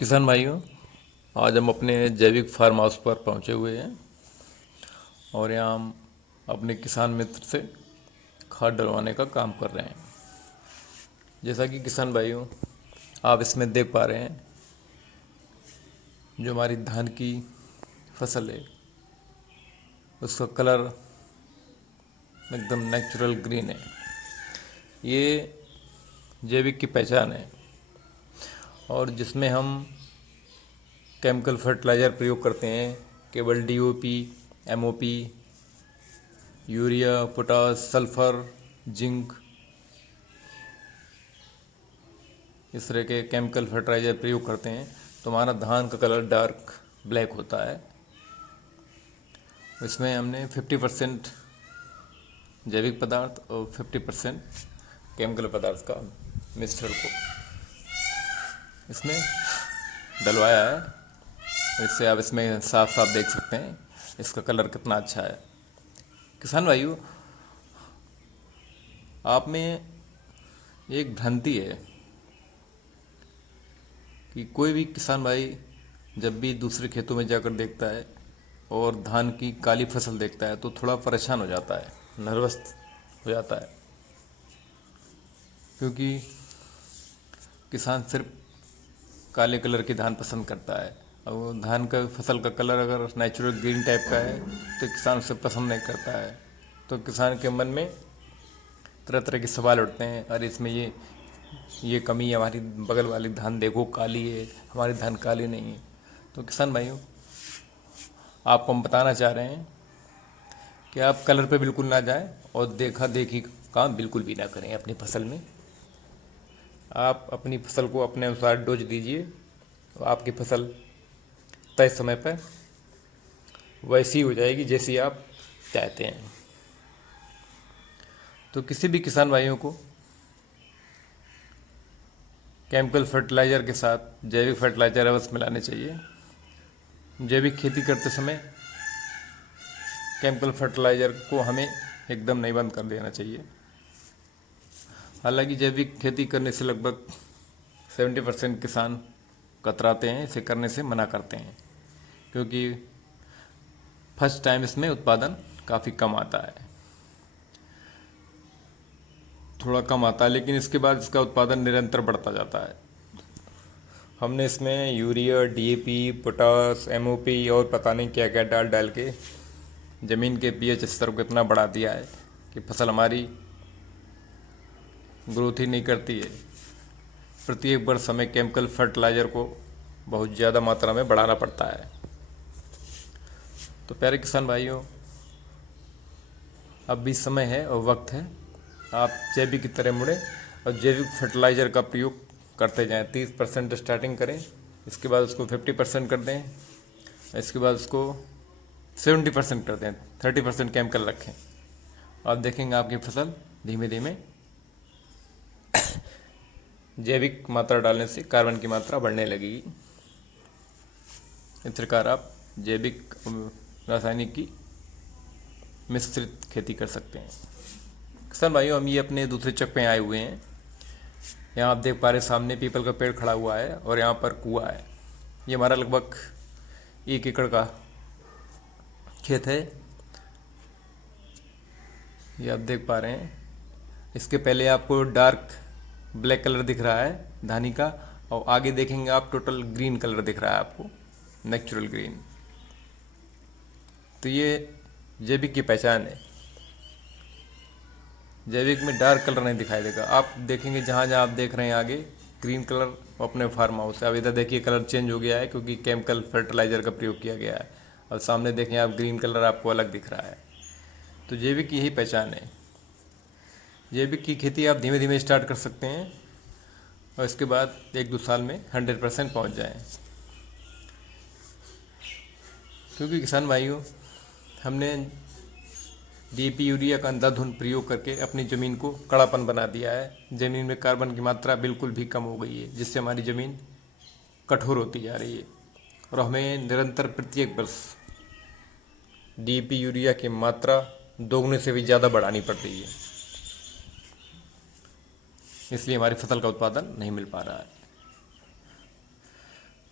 किसान भाइयों, आज हम अपने जैविक फार्म हाउस पर पहुंचे हुए हैं और यहाँ हम अपने किसान मित्र से खाद डलवाने का काम कर रहे हैं। जैसा कि किसान भाइयों आप इसमें देख पा रहे हैं, जो हमारी धान की फसल है उसका कलर एकदम नेचुरल ग्रीन है। ये जैविक की पहचान है और जिसमें हम केमिकल फर्टिलाइज़र प्रयोग करते हैं केवल DOP, MOP, urea, potash, sulphur, zinc, इस तरह के केमिकल फर्टिलाइज़र प्रयोग करते हैं तो हमारा धान का कलर डार्क ब्लैक होता है। इसमें हमने 50% जैविक पदार्थ और 50% केमिकल पदार्थ का मिश्रण को इसमें डलवाया है। इससे आप इसमें साफ साफ देख सकते हैं इसका कलर कितना अच्छा है। किसान भाइयों, आप में एक भ्रांति है कि कोई भी किसान भाई जब भी दूसरे खेतों में जाकर देखता है और धान की काली फसल देखता है तो थोड़ा परेशान हो जाता है, नर्वस हो जाता है, क्योंकि किसान सिर्फ काले कलर की धान पसंद करता है। और वो धान का फसल का कलर अगर नेचुरल ग्रीन टाइप का है तो किसान उसे पसंद नहीं करता है। तो किसान के मन में तरह तरह के सवाल उठते हैं, अरे इसमें ये कमी है, हमारी बगल वाली धान देखो काली है, हमारी धान काली नहीं है। तो किसान भाइयों, आपको हम बताना चाह रहे हैं कि आप कलर पे बिल्कुल ना जाएं और देखा देखी काम बिल्कुल भी ना करें अपनी फसल में। आप अपनी फसल को अपने अनुसार डोज दीजिए तो आपकी फसल तय समय पर वैसी हो जाएगी जैसी आप चाहते हैं। तो किसी भी किसान भाइयों को केमिकल फर्टिलाइज़र के साथ जैविक फर्टिलाइज़र अवश्य मिलाने चाहिए। जैविक खेती करते समय केमिकल फर्टिलाइज़र को हमें एकदम नहीं बंद कर देना चाहिए। हालांकि जैविक खेती करने से लगभग 70% किसान कतराते हैं, इसे करने से मना करते हैं, क्योंकि फर्स्ट टाइम इसमें उत्पादन काफ़ी कम आता है, थोड़ा कम आता है, लेकिन इसके बाद इसका उत्पादन निरंतर बढ़ता जाता है। हमने इसमें यूरिया, डीएपी, पोटास, एमओपी और पता नहीं क्या क्या डाल डाल के ज़मीन के पीएच स्तर को इतना बढ़ा दिया है कि फसल हमारी ग्रोथ ही नहीं करती है। प्रत्येक वर्ष हमें केमिकल फर्टिलाइज़र को बहुत ज़्यादा मात्रा में बढ़ाना पड़ता है। तो प्यारे किसान भाइयों, अब भी समय है और वक्त है, आप जैविक की तरह मुड़े और जैविक फर्टिलाइज़र का प्रयोग करते जाएं। 30% स्टार्टिंग करें, इसके बाद उसको 50% कर दें, इसके बाद उसको 70% कर दें, 30% केमिकल रखें। आप देखेंगे आपकी फसल धीमे धीमे जैविक मात्रा डालने से कार्बन की मात्रा बढ़ने लगेगी। इस प्रकार आप जैविक रासायनिक की मिश्रित खेती कर सकते हैं। किसान भाइयों, हम ये अपने दूसरे चक पे आए हुए हैं। यहाँ आप देख पा रहे सामने पीपल का पेड़ खड़ा हुआ है और यहाँ पर कुआं है। ये हमारा लगभग 1 एकड़ का खेत है, ये आप देख पा रहे हैं। इसके पहले आपको डार्क ब्लैक कलर दिख रहा है धानी का, और आगे देखेंगे आप टोटल ग्रीन कलर दिख रहा है आपको, नेचुरल ग्रीन। तो ये जैविक की पहचान है। जैविक में डार्क कलर नहीं दिखाई देगा। आप देखेंगे जहाँ जहाँ आप देख रहे हैं आगे ग्रीन कलर अपने फार्म हाउस है। अब इधर देखिए कलर चेंज हो गया है क्योंकि केमिकल फर्टिलाइज़र का प्रयोग किया गया है। और सामने देखें आप ग्रीन कलर आपको अलग दिख रहा है। तो जैविक की यही पहचान है। जैविक की खेती आप धीमे धीमे स्टार्ट कर सकते हैं और इसके बाद 1-2 साल में 100% पहुँच जाएँ। क्योंकि किसान भाइयों, हमने डीएपी, यूरिया का अंधाधुंध प्रयोग करके अपनी ज़मीन को कड़ापन बना दिया है। ज़मीन में कार्बन की मात्रा बिल्कुल भी कम हो गई है, जिससे हमारी ज़मीन कठोर होती जा रही है और हमें निरंतर प्रत्येक वर्ष डीएपी, यूरिया की मात्रा दोगुने से भी ज़्यादा बढ़ानी पड़ रही है। इसलिए हमारी फसल का उत्पादन नहीं मिल पा रहा है।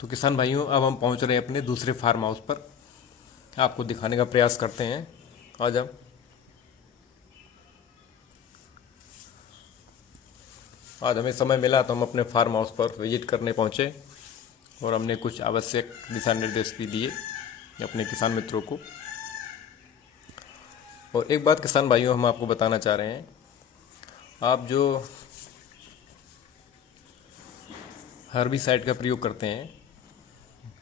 तो किसान भाइयों, अब हम पहुंच रहे हैं अपने दूसरे फार्म हाउस पर। आपको दिखाने का प्रयास करते हैं। आज हमें समय मिला तो हम अपने फार्म हाउस पर विजिट करने पहुंचे और हमने कुछ आवश्यक दिशा निर्देश भी दिए अपने किसान मित्रों को। और एक बात किसान भाइयों हम आपको बताना चाह रहे हैं, आप जो हर्बिसाइड का प्रयोग करते हैं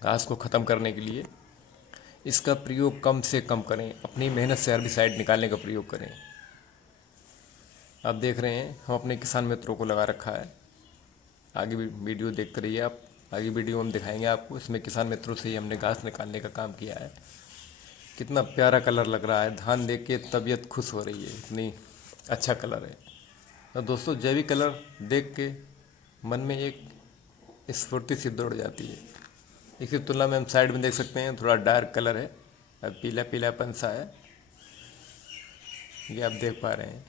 घास को ख़त्म करने के लिए, इसका प्रयोग कम से कम करें। अपनी मेहनत से हर्बिसाइड निकालने का प्रयोग करें। आप देख रहे हैं हम अपने किसान मित्रों को लगा रखा है। आगे भी वीडियो देखते रहिए आप। आगे वीडियो हम दिखाएंगे आपको। इसमें किसान मित्रों से ही हमने घास निकालने का काम किया है। कितना प्यारा कलर लग रहा है, धान देख के तबीयत खुश हो रही है, इतनी अच्छा कलर है। तो दोस्तों, जैविक कलर देख के मन में एक स्फूर्ति सी दौड़ जाती है। इसकी तुलना में हम साइड में देख सकते हैं, थोड़ा डार्क कलर है, पीला पीलापन सा है, ये आप देख पा रहे हैं।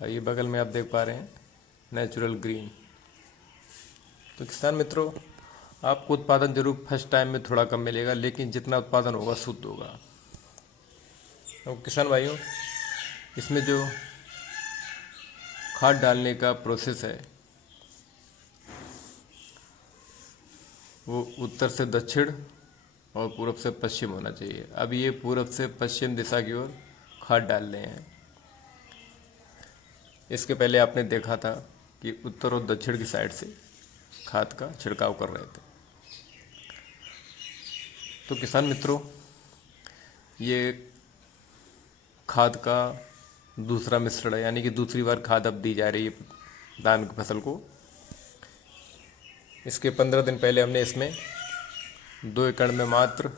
और ये बगल में आप देख पा रहे हैं नेचुरल ग्रीन। तो किसान मित्रों, आपको उत्पादन जरूर फर्स्ट टाइम में थोड़ा कम मिलेगा, लेकिन जितना उत्पादन होगा शुद्ध होगा। तो किसान भाइयों, इसमें जो खाद डालने का प्रोसेस है वो उत्तर से दक्षिण और पूर्व से पश्चिम होना चाहिए। अब ये पूर्व से पश्चिम दिशा की ओर खाद डाल रहे हैं। इसके पहले आपने देखा था कि उत्तर और दक्षिण की साइड से खाद का छिड़काव कर रहे थे। तो किसान मित्रों, ये खाद का दूसरा मिश्रण है, यानी कि दूसरी बार खाद अब दी जा रही है धान की फसल को। इसके 15 दिन पहले हमने इसमें 2 एकड़ में मात्र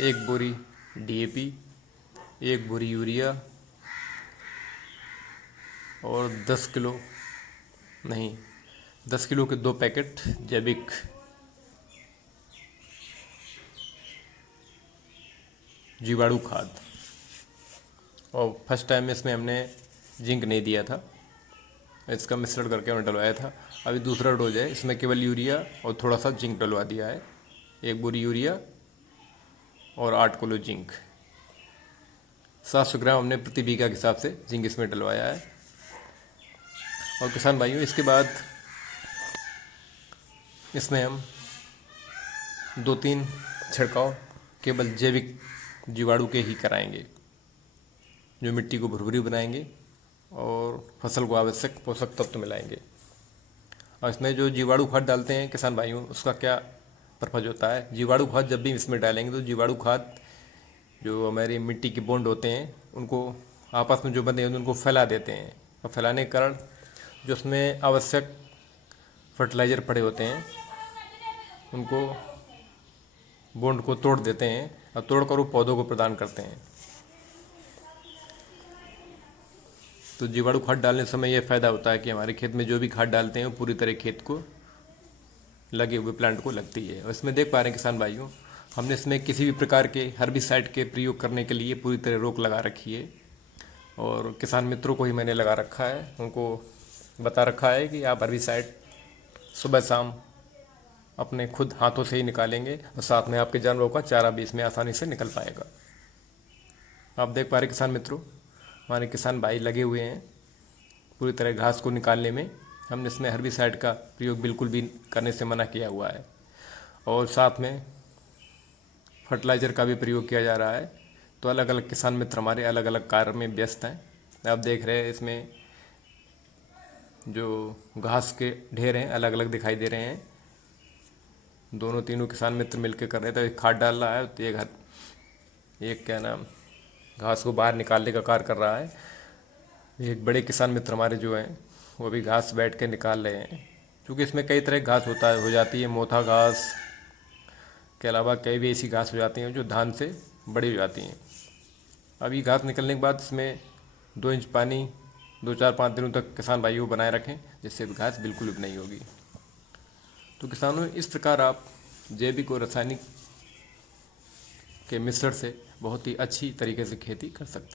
1 बोरी DAP, 1 बोरी यूरिया और 10 किलो के 2 पैकेट जैविक जीवाणु खाद। और फर्स्ट टाइम में इसमें हमने जिंक नहीं दिया था, इसका मिश्रण करके हमने डलवाया था। अभी दूसरा डोज है, इसमें केवल यूरिया और थोड़ा सा जिंक डलवा दिया है। 1 बोरी यूरिया और 8 किलो जिंक, 700 ग्राम हमने प्रति बीघा के हिसाब से जिंक इसमें डलवाया है। और किसान भाइयों, इसके बाद इसमें हम 2-3 छिड़काव केवल जैविक जीवाणु के ही कराएंगे, जो मिट्टी को भुरभुरी बनाएंगे और फसल को आवश्यक पोषक तत्व मिलाएंगे। और इसमें जो जीवाणु खाद डालते हैं किसान भाइयों, उसका क्या पर्पज होता है। जीवाणु खाद जब भी इसमें डालेंगे तो जीवाणु खाद जो हमारी मिट्टी के बॉन्ड होते हैं उनको आपस में जो बंधे हैं उनको फैला देते हैं। और फैलाने के कारण जो उसमें आवश्यक फर्टिलाइज़र पड़े होते हैं उनको बॉन्ड को तोड़ देते हैं और तोड़कर वो पौधों को प्रदान करते हैं। तो जीवाणु खाद डालने समय यह फ़ायदा होता है कि हमारे खेत में जो भी खाद डालते हैं वो पूरी तरह खेत को लगे हुए प्लांट को लगती है। और इसमें देख पा रहे हैं किसान भाइयों, हमने इसमें किसी भी प्रकार के हर्बिसाइड के प्रयोग करने के लिए पूरी तरह रोक लगा रखी है। और किसान मित्रों को ही मैंने लगा रखा है, उनको बता रखा है कि आप हर्बिसाइड सुबह शाम अपने खुद हाथों से ही निकालेंगे और साथ में आपके जानवरों का चारा भी इसमें आसानी से निकल पाएगा। आप देख पा रहे किसान मित्रों, हमारे किसान भाई लगे हुए हैं पूरी तरह घास को निकालने में। हमने इसमें हर्बिसाइड का प्रयोग बिल्कुल भी करने से मना किया हुआ है और साथ में फर्टिलाइज़र का भी प्रयोग किया जा रहा है। तो अलग अलग किसान मित्र हमारे अलग अलग कार्य में व्यस्त हैं। आप देख रहे हैं इसमें जो घास के ढेर हैं अलग अलग दिखाई दे रहे हैं। दोनों तीनों किसान मित्र मिलकर कर रहे थे। एक खाद डाल रहा है तो एक क्या नाम घास को बाहर निकालने का कार्य कर रहा है। एक बड़े किसान मित्र हमारे जो हैं वो भी घास बैठ के निकाल रहे हैं, क्योंकि इसमें कई तरह की घास हो जाती है। मोथा घास के अलावा कई भी ऐसी घास हो जाती हैं जो धान से बड़ी हो जाती हैं। अभी घास निकलने के बाद इसमें 2 इंच पानी 2-4-5 दिनों तक किसान भाइयों को बनाए रखें, जिससे घास बिल्कुल भी नहीं होगी। तो किसानों, इस प्रकार आप जैविक और रासायनिक के मिश्रण से बहुत ही अच्छी तरीके से खेती कर सकते हैं।